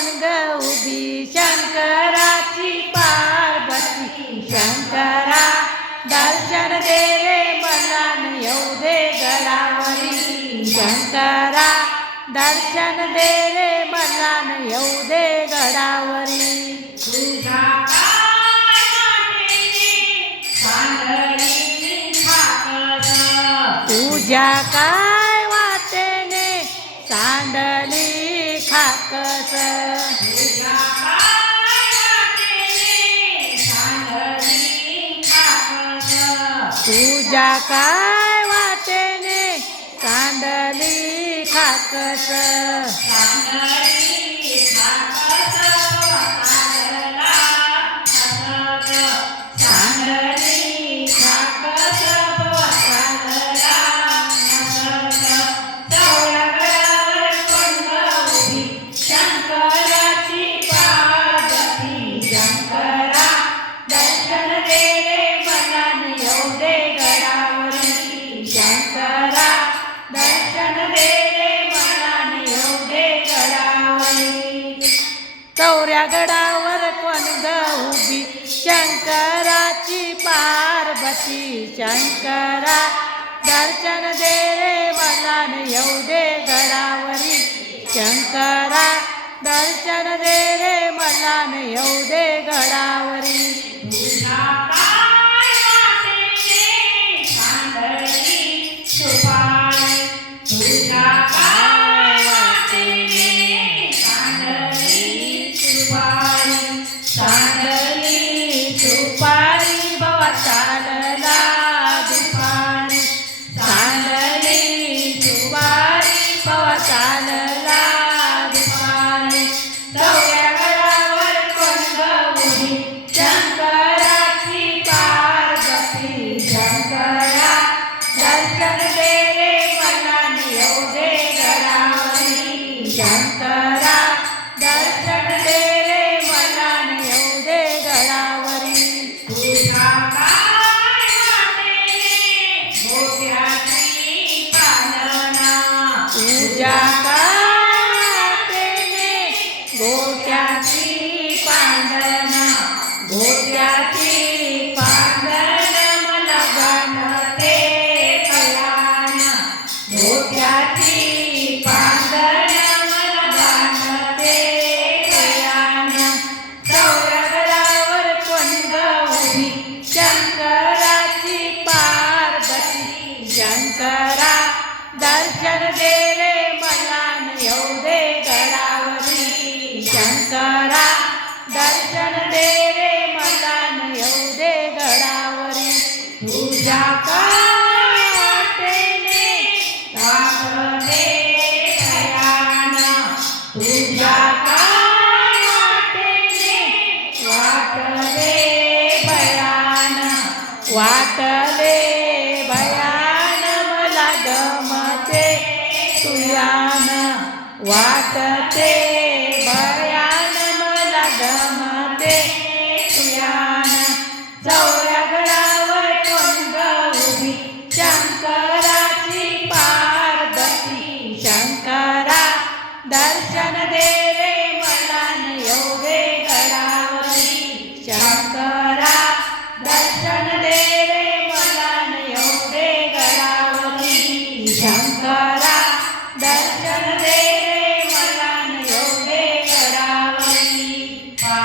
कोण ग उभी शंकराची पार्वती शंकरा दर्शन दे रे मला येऊ दे गडावरी शंकरा दर्शन दे रे मला न येऊ दे गडावरी तुझ्या काय? तुझ्या काय वाटेने सांडली थाकस. तुझ्या खाकस चौऱ्या गडावर कोण उभी? शंकराची पार्वती शंकरा दर्शन दे रे मला येऊ दे गडावरी शंकरा दर्शन दे रे मला न येऊ दे गडावरी दर्शन दे रे मला येऊ दे गडावरी. शंकरा दर्शन दे रे मला येऊ दे गडावरी. तुझ्या काटेने वाटले भयान मला गमते तुयान वाटते. Shankar.